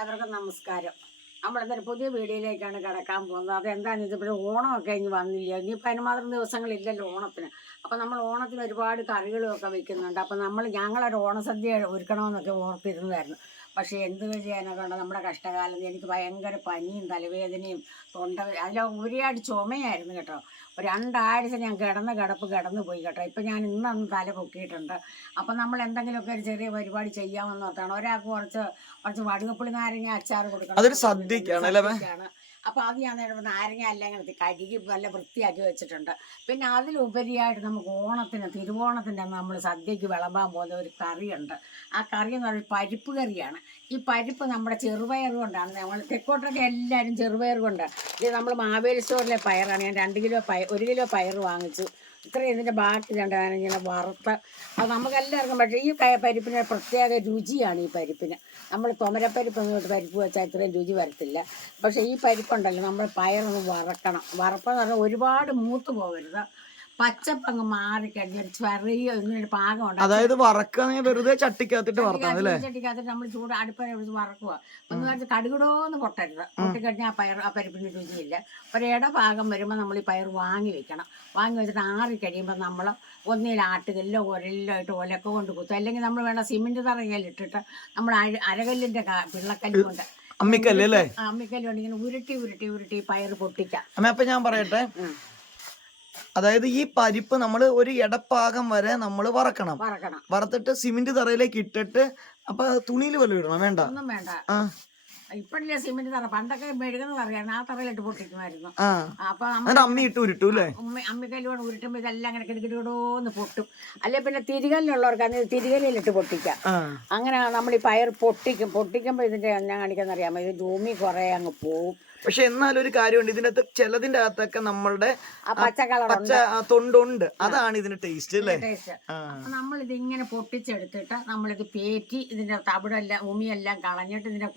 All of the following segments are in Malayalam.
ഏവർക്കും നമസ്കാരം. നമ്മളിന്നൊരു പുതിയ വീഡിയോയിലേക്കാണ് കിടക്കാൻ പോകുന്നത്. അതെന്താണെന്ന് വെച്ചാൽ ഇപ്പോൾ ഓണമൊക്കെ ഇനി വന്നില്ല, ഇനിയിപ്പോൾ അതിനുമാത്രം ദിവസങ്ങളില്ലല്ലോ ഓണത്തിന്. അപ്പോൾ നമ്മൾ ഓണത്തിന് ഒരുപാട് കറികളുമൊക്കെ വെക്കുന്നുണ്ട്. അപ്പോൾ ഞങ്ങളൊരു ഓണസദ്യ ഒരുക്കണമെന്നൊക്കെ ഓർത്തിരുന്നതായിരുന്നു. പക്ഷേ എന്ത് ചെയ്യാനൊക്കെ ഉണ്ട്, നമ്മുടെ കഷ്ടകാലത്ത് എനിക്ക് ഭയങ്കര പനിയും തലവേദനയും അതിൽ ഒരുപാട് ചുമയായിരുന്നു കേട്ടോ. ഒരു 2 ആഴ്ച ഞാൻ കിടന്ന് പോയി കേട്ടോ. ഇപ്പം ഞാൻ ഇന്നൊന്ന് തല പൊക്കിയിട്ടുണ്ട്. അപ്പം നമ്മൾ എന്തെങ്കിലുമൊക്കെ ഒരു ചെറിയ പരിപാടി ചെയ്യാമെന്ന് ഓർത്താണ്. ഒരാൾക്ക് കുറച്ച് വടുകപ്പുളി നാരങ്ങ അച്ചാർ കൊടുക്കണം. അതൊരു സദ്യക്കാണ്. അപ്പോൾ അത് ഞാൻ നാരങ്ങ എല്ലാം ഇങ്ങനെ കഴുകി നല്ല വൃത്തിയാക്കി വെച്ചിട്ടുണ്ട്. പിന്നെ അതിലുപരിയായിട്ട് നമുക്ക് തിരുവോണത്തിൻ്റെ നമ്മൾ സദ്യക്ക് വിളമ്പാൻ പോകുന്ന ഒരു കറിയുണ്ട്. ആ കറി എന്ന് പറയുന്നത് പരിപ്പ് കറിയാണ്. ഈ പരിപ്പ് നമ്മുടെ ചെറുപയർ കൊണ്ടാണ്. നമ്മൾ തെക്കോട്ടൊക്കെ എല്ലാവരും ചെറുപയർ കൊണ്ട്. ഇത് നമ്മൾ മാവേലി സ്റ്റോറിലെ പയറാണ്. ഞാൻ 1 കിലോ പയർ വാങ്ങിച്ചു. ഇത്രയും ഇതിൻ്റെ ബാക്കി രണ്ടാണ് ഇങ്ങനെ വറുത്ത്. അത് നമുക്കെല്ലാവർക്കും പക്ഷേ ഈ പരിപ്പിന് പ്രത്യേക രുചിയാണ്. ഈ പരിപ്പിന് നമ്മൾ തുമരപ്പരിപ്പ് എന്നിട്ട് പരിപ്പ് വെച്ചാൽ ഇത്രയും രുചി വരത്തില്ല. പക്ഷേ ഈ പരിപ്പുണ്ടല്ലോ, നമ്മൾ പയറൊന്ന് വറക്കണം. വറപ്പെന്ന് പറഞ്ഞാൽ ഒരുപാട് മൂത്ത് പോകരുത്. പച്ചപ്പങ്ങ് മാറിക്കഴിഞ്ഞാൽ ചെറിയ പാകമുണ്ട്. അതായത് വറക്കുക വെറുതെ ചട്ടിക്കകത്തിട്ട് നമ്മൾ ചൂട് അടുപ്പിനെ വിളിച്ച് വറക്കുക. എന്ന് വെച്ചാൽ കടുകിടോന്ന് പൊട്ടരുത്. പൊട്ടിക്കഴിഞ്ഞാൽ ആ പരിപ്പിന് രുചിയില്ല. ഒരിട പാകം വരുമ്പോൾ നമ്മൾ ഈ പയർ വാങ്ങി വെക്കണം. വാങ്ങി വെച്ചിട്ട് ആറി കഴിയുമ്പോൾ നമ്മൾ ഒന്നിൽ ആട്ടുകല്ലോ ഉരലിലോ ആയിട്ട് ഒലക്ക കൊണ്ട് കുത്തുക. അല്ലെങ്കിൽ നമ്മൾ വേണ്ട സിമെന്റ് തറയിലിട്ടിട്ട് നമ്മൾ അരകല്ലിന്റെ പിള്ളക്കല്ല് കൊണ്ട് അമ്മിക്കല്ല് കൊണ്ട് ഇങ്ങനെ ഉരുട്ടി പയർ പൊട്ടിക്കാം. അപ്പൊ ഞാൻ പറയട്ടെ, അതായത് ഈ പരിപ്പ് നമ്മൾ ഒരു ഇടപ്പാകം വരെ നമ്മൾ വറക്കണം. വറുത്തിട്ട് സിമെന്റ് തറയിലേക്ക് ഇട്ടിട്ട് അപ്പൊ തുണിയിൽ വല്ലതും ഇടണം? വേണ്ട, ഒന്നും വേണ്ട. ഇപ്പഴല്ലേ സിമെന്റ് തറ, പണ്ടൊക്കെ മെഴുകുന്ന തറയാണ്. ആ തറയിലിട്ട് പൊട്ടിക്കുമായിരുന്നു. അപ്പൊ അമ്മി ഇട്ട് ഉരുട്ടു അല്ലേ? അമ്മിക്കല്ലോട് ഉരുട്ടുമ്പോ ഇതെല്ലാം അങ്ങനെ കിടക്കിടോന്ന് പൊട്ടും. അല്ലെ പിന്നെ തിരികല്ലുള്ളവർക്ക് അന്ന് തിരികല്ലിലിട്ട് പൊട്ടിക്കാം. അങ്ങനെ നമ്മൾ ഈ പയർ പൊട്ടിക്കുമ്പോ ഇതിന്റെ എന്നാ കാണിക്കാന്നറിയാമോ, ഇത് ഭൂമി കുറെ അങ്ങ് പോവും. പക്ഷെ എന്നാലും ഒരു കാര്യമുണ്ട്, ഇതിന്റെ അകത്ത് ചിലതിന്റെ അകത്തൊക്കെ നമ്മളുടെ പച്ച തൊണ്ടുണ്ട്. അതാണ് ഇതിന്റെ ടേസ്റ്റ് അല്ലേ? നമ്മൾ ഇതിങ്ങനെ പൊട്ടിച്ചെടുത്തിട്ട് നമ്മളിത് പേറ്റി ഇതിന്റെ തവിടെല്ലാം ഉമിയെല്ലാം കളഞ്ഞിട്ട് ഇതിന്റെ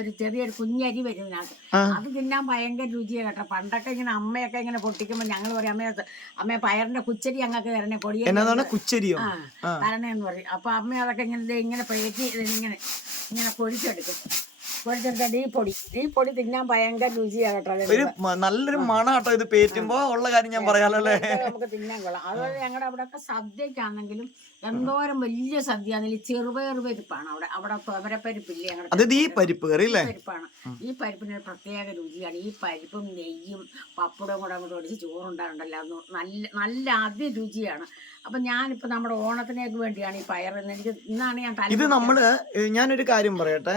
ഒരു ചെറിയൊരു കുഞ്ഞരി വരും ഇതിനകത്ത്. അത് തിന്നാൻ ഭയങ്കര രുചിയാണ് കേട്ടോ. പണ്ടൊക്കെ ഇങ്ങനെ അമ്മയൊക്കെ ഇങ്ങനെ പൊട്ടിക്കുമ്പോ ഞങ്ങൾ പറയും, അമ്മയെ പയറിന്റെ കുച്ചരി ഞങ്ങൾക്ക് തരണേ, പൊടി കുച്ചരിയോ തരണേന്ന് പറയും. അപ്പൊ അമ്മ അതൊക്കെ ഇങ്ങനെ പേറ്റി ഇതിങ്ങനെ പൊടിച്ചെടുക്കും. ഈ പൊടി തിന്നാൻ ഭയങ്കര രുചിയാകട്ടോ. നല്ലൊരു മണാട്ടോ ഇത് പേറ്റുമ്പോ. ഉള്ള കാര്യം ഞാൻ പറയാലോ, നമുക്ക് തിന്നാൻ കൊള്ളാം. അതുപോലെ ഞങ്ങളുടെ അവിടെ ഒക്കെ സദ്യക്കാണെങ്കിലും എന്തോരം വലിയ സദ്യ ചെറുപയർ പരിപ്പാണ്. അവിടെ തുമരപ്പരിപ്പില്ലേ, ഈ പരിപ്പ് പരിപ്പാണ്. ഈ പരിപ്പിന് പ്രത്യേക രുചിയാണ്. ഈ പരിപ്പും നെയ്യും പപ്പടവും കൂടെ അങ്ങോട്ട് ഒടിച്ച് ചോറുണ്ടാകുണ്ടല്ലോ, നല്ല അതിരുചിയാണ്. അപ്പൊ ഞാനിപ്പോ നമ്മുടെ ഓണത്തിനേക്ക് വേണ്ടിയാണ് ഈ പയർ. എനിക്ക് ഇന്നാണ് ഞാനൊരു കാര്യം പറയട്ടെ.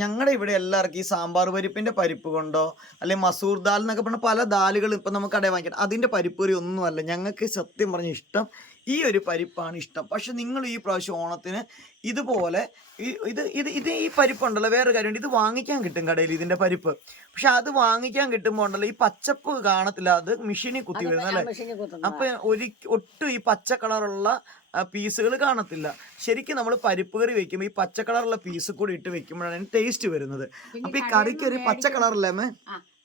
ഞങ്ങളുടെ ഇവിടെ എല്ലാവർക്കും ഈ സാമ്പാർ പരിപ്പിന്റെ പരിപ്പ് കൊണ്ടോ അല്ലെങ്കിൽ മസൂർ ദാൽ എന്നൊക്കെ പറഞ്ഞ പല ദാലുകളും ഇപ്പൊ നമുക്ക് കടയിൽ വാങ്ങിക്കണം. അതിന്റെ പരിപ്പ് കറി ഒന്നുമല്ല ഞങ്ങൾക്ക് സത്യം പറഞ്ഞ ഇഷ്ടം. ഈ ഒരു പരിപ്പാണ് ഇഷ്ടം. പക്ഷെ നിങ്ങൾ ഈ പ്രാവശ്യം ഓണത്തിന് ഇതുപോലെ ഈ പരിപ്പുണ്ടല്ലോ, വേറെ കാര്യമുണ്ട്, ഇത് വാങ്ങിക്കാൻ കിട്ടും കടയിൽ ഇതിന്റെ പരിപ്പ്. പക്ഷെ അത് വാങ്ങിക്കാൻ കിട്ടുമ്പോൾ ഉണ്ടല്ലോ, ഈ പച്ചപ്പ് കാണത്തില്ല, അത് മെഷീനിൽ കുത്തി വരുന്നല്ലേ. അപ്പൊ ഒട്ടും ഈ പച്ച കളറുള്ള പീസുകൾ കാണത്തില്ല. ശരിക്കും നമ്മൾ പരിപ്പ് കറി വെക്കുമ്പോൾ ഈ പച്ച കളറുള്ള പീസ് കൂടി ഇട്ട് വെക്കുമ്പോഴാണ് ടേസ്റ്റ് വരുന്നത്. അപ്പൊ ഈ കറിക്ക് ഒരു പച്ച കളറല്ലേ അമ്മേ?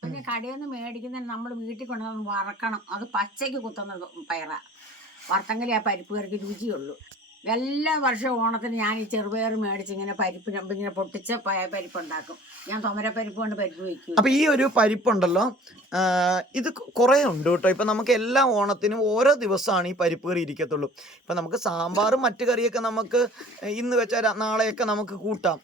പിന്നെ കടയിൽ നിന്ന് മേടിക്കുന്ന നമ്മൾ വീട്ടിൽ കൊണ്ടുവന്ന് വറക്കണം. അത് പച്ചയ്ക്ക് കുത്തുന്ന പയറാ. വറുത്തെങ്കിലേ ആ പരിപ്പ് കറിക്ക് രുചിയുള്ളൂ. എല്ലാ വർഷവും ഓണത്തിന് ഞാൻ ഈ ചെറുപയർ മേടിച്ച് ഇങ്ങനെ ഇങ്ങനെ പൊട്ടിച്ച് പരിപ്പുണ്ടാക്കും. ഞാൻ തുമരപ്പരിപ്പ് കൊണ്ട് പരിപ്പ് വയ്ക്കും. അപ്പൊ ഈ ഒരു പരിപ്പുണ്ടല്ലോ, ഇത് കുറെ ഉണ്ട് കേട്ടോ. ഇപ്പൊ നമുക്ക് എല്ലാ ഓണത്തിനും ഓരോ ദിവസമാണ് ഈ പരിപ്പ് കറി ഇരിക്കത്തുള്ളൂ. ഇപ്പൊ നമുക്ക് സാമ്പാറും മറ്റു കറിയൊക്കെ നമുക്ക് ഇന്ന് വെച്ചാൽ നാളെയൊക്കെ നമുക്ക് കൂട്ടാം.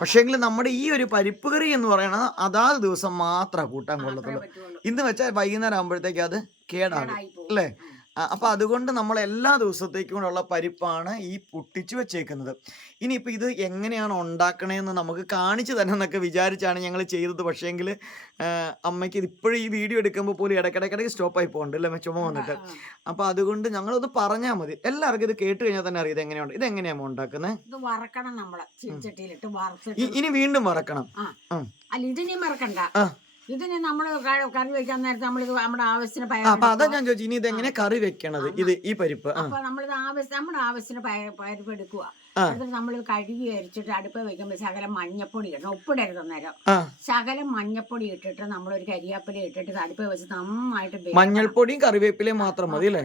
പക്ഷേങ്കിൽ നമ്മുടെ ഈ ഒരു പരിപ്പ് കറി എന്ന് പറയുന്നത് അതാത് ദിവസം മാത്രമേ കൂട്ടാൻ കൊള്ളത്തുള്ളൂ. ഇന്ന് വെച്ചാൽ വൈകുന്നേരം ആകുമ്പോഴത്തേക്ക് അത് കേടാകും അല്ലേ? അപ്പൊ അതുകൊണ്ട് നമ്മൾ എല്ലാ ദിവസത്തേക്കുമുള്ള പരിപ്പാണ് ഈ പൊട്ടിച്ചു വെച്ചേക്കുന്നത്. ഇനിയിപ്പോൾ ഇത് എങ്ങനെയാണ് ഉണ്ടാക്കണേന്ന് നമുക്ക് കാണിച്ചു തന്നെ എന്നൊക്കെ വിചാരിച്ചാണ് ഞങ്ങൾ ചെയ്തത്. പക്ഷേങ്കിൽ അമ്മയ്ക്ക് ഇത് ഇപ്പോഴും ഈ വീഡിയോ എടുക്കുമ്പോൾ പോലും ഇടയ്ക്കിടയ്ക്ക് സ്റ്റോപ്പായി പോകുന്നുണ്ട് അല്ലേ, ചുമ വന്നിട്ട്. അപ്പൊ അതുകൊണ്ട് ഞങ്ങളൊന്ന് പറഞ്ഞാൽ മതി. എല്ലാവർക്കും ഇത് കേട്ട് കഴിഞ്ഞാൽ തന്നെ അറിയാം ഇതെങ്ങനെയാണ്. ഇതെങ്ങനെയാണോ ഉണ്ടാക്കുന്നത്? ഇനി വീണ്ടും വറക്കണം. ഇതിന് നമ്മൾ കറി വെക്കാൻ നേരത്തെ നമ്മളിത് നമ്മുടെ ആവശ്യത്തിന് അതാ ഞാൻ ചോദിച്ചു, ഇനി ഇതെങ്ങനെ കറി വെക്കണത് ഈ പരിപ്പ്? അപ്പൊ നമ്മളിത് നമ്മുടെ ആവശ്യത്തിന് പരിപ്പ് എടുക്കുക. എന്നിട്ട് നമ്മളിത് കഴുകി അരിച്ചിട്ട് അടുപ്പ് വെക്കുമ്പോൾ ശകലം മഞ്ഞപ്പൊടി ഇടണം. ഉപ്പിടരുത് അന്നേരം. ശകലം മഞ്ഞപ്പൊടി ഇട്ടിട്ട് നമ്മളൊരു കരിയാപ്പില ഇട്ടിട്ട് അടുപ്പ് വെച്ച് നന്നായിട്ട് മഞ്ഞൾപ്പൊടിയും കറിവേപ്പിലയും മാത്രം മതി അല്ലേ?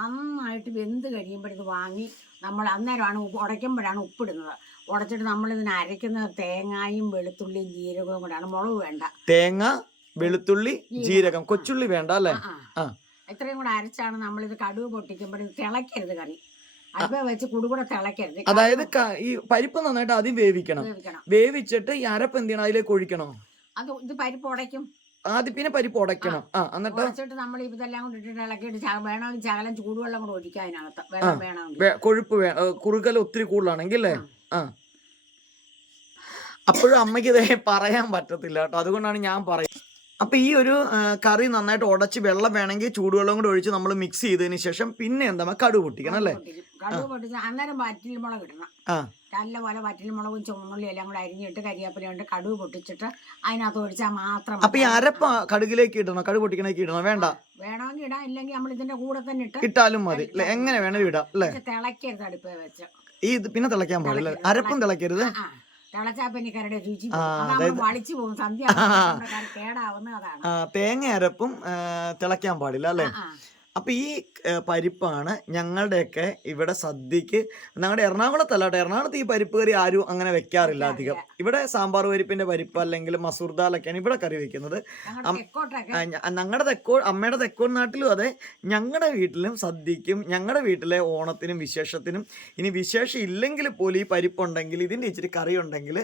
നന്നായിട്ട് വെന്ത് കഴിയുമ്പോൾ ഇത് വാങ്ങി നമ്മൾ അന്നേരമാണ് ഉടയ്ക്കുമ്പോഴാണ് ഉപ്പിടുന്നത്. ഉടച്ചിട്ട് നമ്മളിതിന് അരയ്ക്കുന്നത് തേങ്ങയും വെളുത്തുള്ളിയും ജീരകവും കൂടാണ്. മുളക് വേണ്ട. തേങ്ങ, വെളുത്തുള്ളി, ജീരകം, കൊച്ചുള്ളി വേണ്ട അല്ലേ? ആ, ഇത്രയും കൂടെ അരച്ചാണ് നമ്മളിത് കടുക് പൊട്ടിക്കുമ്പോൾ ഇത് തിളയ്ക്കരുത് കറി. അടുപ്പേ വെച്ച് കുടുകൂടെ തിളയ്ക്കരുത്. അതായത് ഈ പരിപ്പ് നന്നായിട്ട് ആദ്യം വേവിക്കണം. വേവിച്ചിട്ട് ഈ അരപ്പ് എന്ത് ചെയ്യണം? അതിലേക്ക് ഒഴിക്കണോ? ഇത് പരിപ്പ് ഉടയ്ക്കും ആദ്യം, പിന്നെ പരിപ്പ് ഉടയ്ക്കണം. എന്നിട്ട് ഉടച്ചിട്ട് നമ്മൾ ഇതെല്ലാം കൂടെ ഇട്ടിട്ട് ഇളക്കിയിട്ട് വേണമെങ്കിൽ ശകലം ചൂടുവെള്ളം കൂടെ ഒഴിക്കാം അതിനകത്ത്. വെള്ളം വേണമെങ്കിൽ. കൊഴുപ്പ് കുറുകൽ ഒത്തിരി കൂടുതലാണെങ്കിൽ അല്ലേ? അപ്പോഴും അമ്മയ്ക്ക് ഇതേ പറയാൻ പറ്റത്തില്ല കേട്ടോ, അതുകൊണ്ടാണ് ഞാൻ പറയുന്നത്. അപ്പൊ ഈ ഒരു കറി നന്നായിട്ട് ഉടച്ച് വെള്ളം വേണമെങ്കിൽ ചൂടുവെള്ളം കൂടെ ഒഴിച്ച് നമ്മൾ മിക്സ് ചെയ്തതിന് ശേഷം പിന്നെ എന്താ കടുക് പൊട്ടിക്കണം അല്ലേ? കടുക് പൊട്ടിച്ച് അന്നേരം വറ്റൽമുളക് ഇടണം. നല്ലപോലെ വറ്റൽമുളകും ചുമന്നുള്ളി എല്ലാം കൂടെ അരിഞ്ഞിട്ട് കരിയാപ്പിലുണ്ട് കടുക് പൊട്ടിച്ചിട്ട് അതിനകത്ത് ഒഴിച്ചാൽ മാത്രം. അപ്പൊ ഈ അരപ്പ കടുകിലേക്ക് ഇടണോ? കടുക് പൊട്ടിക്കണേക്ക് ഇടണോ? വേണ്ട, വേണമെങ്കിൽ ഇടാം, ഇല്ലെങ്കിൽ നമ്മൾ ഇതിന്റെ കൂടെ തന്നെ ഇട്ടാലും മതി. എങ്ങനെ വേണമെങ്കിലും ഇടാം അല്ലേ? തിളക്കരുത് അടുപ്പേ വെച്ച്. പിന്നെ തിളയ്ക്കാൻ പാടില്ല, അരപ്പും തിളക്കരുത്. തിളച്ചാപ്പനിക്കരുടെ രുചി വളിച്ചു പോകും. സന്ധ്യ കേടാവുന്ന അതാണ്. തേങ്ങ അരപ്പും തിളയ്ക്കാൻ പാടില്ല അല്ലേ? അപ്പൊ ഈ പരിപ്പാണ് ഞങ്ങളുടെയൊക്കെ ഇവിടെ സദ്യക്ക്. ഞങ്ങളുടെ എറണാകുളത്തല്ല കേട്ടോ, എറണാകുളത്ത് ഈ പരിപ്പ് കറി ആരും അങ്ങനെ വെക്കാറില്ല അധികം. ഇവിടെ സാമ്പാർ പരിപ്പിന്റെ പരിപ്പ് അല്ലെങ്കിൽ മസൂർ ദാലൊക്കെയാണ് ഇവിടെ കറി വെക്കുന്നത്. ഞങ്ങളുടെ അമ്മയുടെ തെക്കോട് നാട്ടിലും അതെ, ഞങ്ങളുടെ വീട്ടിലും സദ്യക്കും ഞങ്ങളുടെ വീട്ടിലെ ഓണത്തിനും വിശേഷത്തിനും, ഇനി വിശേഷം ഇല്ലെങ്കിൽ പോലും ഈ പരിപ്പുണ്ടെങ്കിൽ, ഇതിന്റെ ഇച്ചിരി കറി ഉണ്ടെങ്കിൽ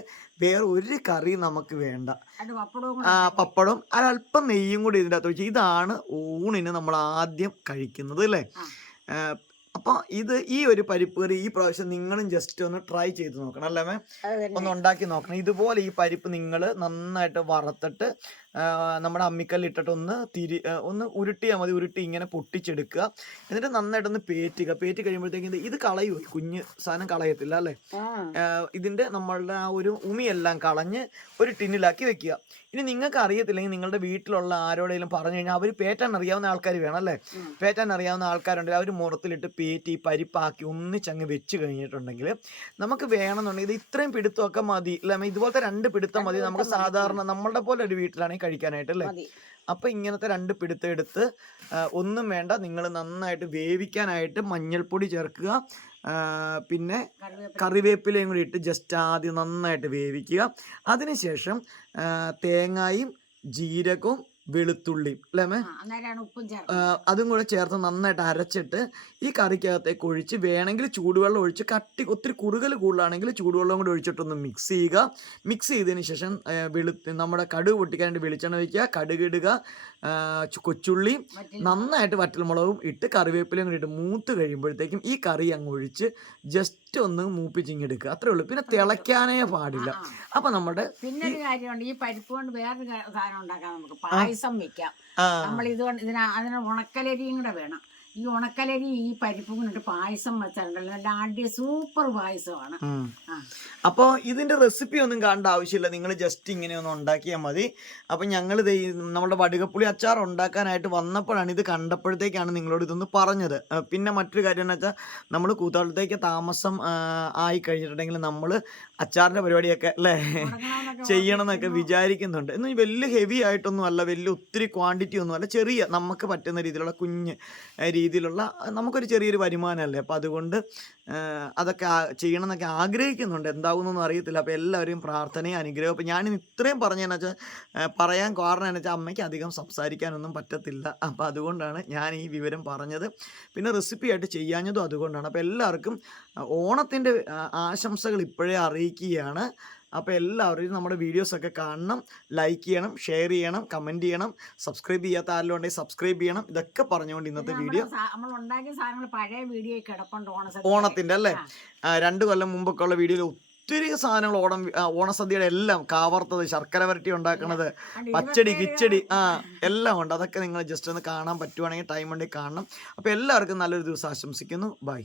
വേറെ ഒരു കറി നമുക്ക് വേണ്ട. പപ്പടവും അല്പം നെയ്യും കൂടി ഇതിൻ്റെ അകത്ത് വെച്ച്, ഇതാണ് ഊണിന് നമ്മൾ ആദ്യം കഴിക്കുന്നത് അല്ലേ? അപ്പോൾ ഈ ഒരു പരിപ്പ് കറി ഈ പ്രാവശ്യം നിങ്ങളും ജസ്റ്റ് ഒന്ന് ട്രൈ ചെയ്ത് നോക്കണം അല്ലേ മേ? ഒന്ന് ഉണ്ടാക്കി നോക്കണം. ഇതുപോലെ ഈ പരിപ്പ് നിങ്ങൾ നന്നായിട്ട് വറുത്തിട്ട് നമ്മുടെ അമ്മിക്കല്ലിട്ടിട്ട് ഒന്ന് ഉരുട്ടിയാൽ മതി. ഉരുട്ടി ഇങ്ങനെ പൊട്ടിച്ചെടുക്കുക. എന്നിട്ട് നന്നായിട്ടൊന്ന് പേറ്റി കഴിയുമ്പോഴത്തേക്കും ഇത് കളയുമോ? കുഞ്ഞ് സാധനം കളയത്തില്ല അല്ലേ? ഇതിന്റെ നമ്മളുടെ ആ ഒരു ഉമിയെല്ലാം കളഞ്ഞ് ഒരു ടിന്നിലാക്കി വെക്കുക. ഇനി നിങ്ങൾക്ക് അറിയത്തില്ലെങ്കിൽ നിങ്ങളുടെ വീട്ടിലുള്ള ആരോടെങ്കിലും പറഞ്ഞു കഴിഞ്ഞാൽ അവർ പേറ്റാൻ അറിയാവുന്ന ആൾക്കാർ വേണം അല്ലേ? പേറ്റാൻ അറിയാവുന്ന ആൾക്കാരുണ്ടെങ്കിൽ അവർ മുറത്തിലിട്ട് പേറ്റി പരിപ്പാക്കി ഒന്നിച്ചങ്ങ് വെച്ച് കഴിഞ്ഞിട്ടുണ്ടെങ്കിൽ നമുക്ക് വേണമെന്നുണ്ടെങ്കിൽ ഇത് ഇത്രയും പിടുത്തമൊക്കെ മതി അല്ലേ? ഇതുപോലത്തെ 2 പിടുത്തം മതി നമുക്ക് സാധാരണ നമ്മളുടെ പോലെ ഒരു വീട്ടിലാണെങ്കിൽ കഴിക്കാനായിട്ട് അല്ലേ? അപ്പൊ ഇങ്ങനത്തെ 2 പിടുത്തം എടുത്ത് ഒന്നും വേണ്ട, നിങ്ങൾ നന്നായിട്ട് വേവിക്കാനായിട്ട് മഞ്ഞൾപ്പൊടി ചേർക്കുക. പിന്നെ കറിവേപ്പിലയും കൂടി ഇട്ട് ജസ്റ്റ് ആദ്യം നന്നായിട്ട് വേവിക്കുക. അതിനുശേഷം തേങ്ങയും ജീരകവും വെളുത്തുള്ളിയും അല്ലേ മേ? അതും കൂടെ ചേർത്ത് നന്നായിട്ട് അരച്ചിട്ട് ഈ കറിക്കകത്തേക്ക് ഒഴിച്ച് വേണമെങ്കിൽ ചൂടുവെള്ളം ഒഴിച്ച് ഒത്തിരി കുറുകൽ കൂടുതലാണെങ്കിൽ ചൂടുവെള്ളം കൂടി ഒഴിച്ചിട്ടൊന്ന് മിക്സ് ചെയ്യുക. മിക്സ് ചെയ്തതിന് ശേഷം നമ്മുടെ കടുക് പൊട്ടിക്കാനായിട്ട് വെളിച്ചെണ്ണ വയ്ക്കുക, കടുക് ഇടുക, കൊച്ചുള്ളി നന്നായിട്ട് വറ്റൽമുളകും ഇട്ട് കറിവേപ്പിലയും കൂടി ഇട്ട് മൂത്ത് കഴിയുമ്പോഴത്തേക്കും ഈ കറി അങ്ങ് ഒഴിച്ച് ജസ്റ്റ് ഒന്ന് മൂപ്പിച്ചിങ്ങെടുക്കുക. അത്രേ ഉള്ളൂ. പിന്നെ തിളയ്ക്കാനേ പാടില്ല. അപ്പൊ നമ്മുടെ പിന്നെ ഒരു കാര്യമുണ്ട്, ഈ പരിപ്പ് കൊണ്ട് വേറൊരു സാധനം ഉണ്ടാക്കാം. നമുക്ക് പായസം വെക്കാം. നമ്മൾ അതിന് ഉണക്കലരിയും കൂടെ വേണം. ഈ ഉണക്കലരി ഈ പരിപ്പും കൊണ്ടിട്ട് പായസം വെച്ചാലുണ്ടല്ലോ നല്ല സൂപ്പർ പായസമാണ്. അപ്പോൾ ഇതിന്റെ റെസിപ്പി ഒന്നും കാണേണ്ട ആവശ്യമില്ല, നിങ്ങൾ ജസ്റ്റ് ഇങ്ങനെ ഒന്ന് ഉണ്ടാക്കിയാൽ മതി. അപ്പം ഞങ്ങൾ നമ്മുടെ വടുകപ്പുളി അച്ചാർ ഉണ്ടാക്കാനായിട്ട് വന്നപ്പോഴാണ് ഇത് കണ്ടപ്പോഴത്തേക്കാണ് നിങ്ങളോട് ഇതൊന്ന് പറഞ്ഞത്. പിന്നെ മറ്റൊരു കാര്യം എന്ന് വെച്ചാൽ നമ്മൾ കൂത്താളത്തേക്ക് താമസം ആയി കഴിഞ്ഞിട്ടുണ്ടെങ്കിൽ നമ്മൾ അച്ചാറിന്റെ പരിപാടിയൊക്കെ അല്ലേ ചെയ്യണം എന്നൊക്കെ വിചാരിക്കുന്നുണ്ട്. എന്ന് വലിയ ഹെവി ആയിട്ടൊന്നും അല്ല, വലിയ ഒത്തിരി ക്വാണ്ടിറ്റി ഒന്നും അല്ല, ചെറിയ നമുക്ക് പറ്റുന്ന രീതിയിലുള്ള കുഞ്ഞ് രീതിയിലുള്ള നമുക്കൊരു ചെറിയൊരു വരുമാനമല്ലേ. അപ്പം അതുകൊണ്ട് അതൊക്കെ ചെയ്യണം എന്നൊക്കെ ആഗ്രഹിക്കുന്നുണ്ട്. എന്താകുന്നൊന്നും അറിയത്തില്ല. അപ്പോൾ എല്ലാവരെയും പ്രാർത്ഥനയും അനുഗ്രഹം. അപ്പോൾ ഞാനിന്ന് ഇത്രയും പറഞ്ഞതെന്ന് വെച്ചാൽ പറയാൻ കാരണം എന്ന് വെച്ചാൽ അമ്മയ്ക്ക് അധികം സംസാരിക്കാനൊന്നും പറ്റത്തില്ല. അപ്പോൾ അതുകൊണ്ടാണ് ഞാൻ ഈ വിവരം പറഞ്ഞത്. പിന്നെ റെസിപ്പി ആയിട്ട് ചെയ്യാഞ്ഞതും അതുകൊണ്ടാണ്. അപ്പോൾ എല്ലാവർക്കും ഓണത്തിൻ്റെ ആശംസകൾ ഇപ്പോഴേ അറിയിക്കുകയാണ്. അപ്പോൾ എല്ലാവരും നമ്മുടെ വീഡിയോസൊക്കെ കാണണം, ലൈക്ക് ചെയ്യണം, ഷെയർ ചെയ്യണം, കമൻറ്റ് ചെയ്യണം, സബ്സ്ക്രൈബ് ചെയ്യാത്ത ആരെങ്കിലും ഉണ്ടെങ്കിൽ സബ്സ്ക്രൈബ് ചെയ്യണം. ഇതൊക്കെ പറഞ്ഞുകൊണ്ട് ഇന്നത്തെ വീഡിയോ ഓണത്തിൻ്റെ അല്ലേ 2 കൊല്ലം മുമ്പൊക്കെ ഉള്ള വീഡിയോയിൽ ഒത്തിരി സാധനങ്ങൾ ഓണസദ്യയുടെ എല്ലാം കാവർത്തത്, ശർക്കര വരട്ടി ഉണ്ടാക്കണത്, പച്ചടി, കിച്ചടി എല്ലാം ഉണ്ട്. അതൊക്കെ നിങ്ങൾ ജസ്റ്റ് ഒന്ന് കാണാൻ പറ്റുവാണെങ്കിൽ ടൈം ഉണ്ടെങ്കിൽ കാണണം. അപ്പോൾ എല്ലാവർക്കും നല്ലൊരു ദിവസം ആശംസിക്കുന്നു. ബൈ.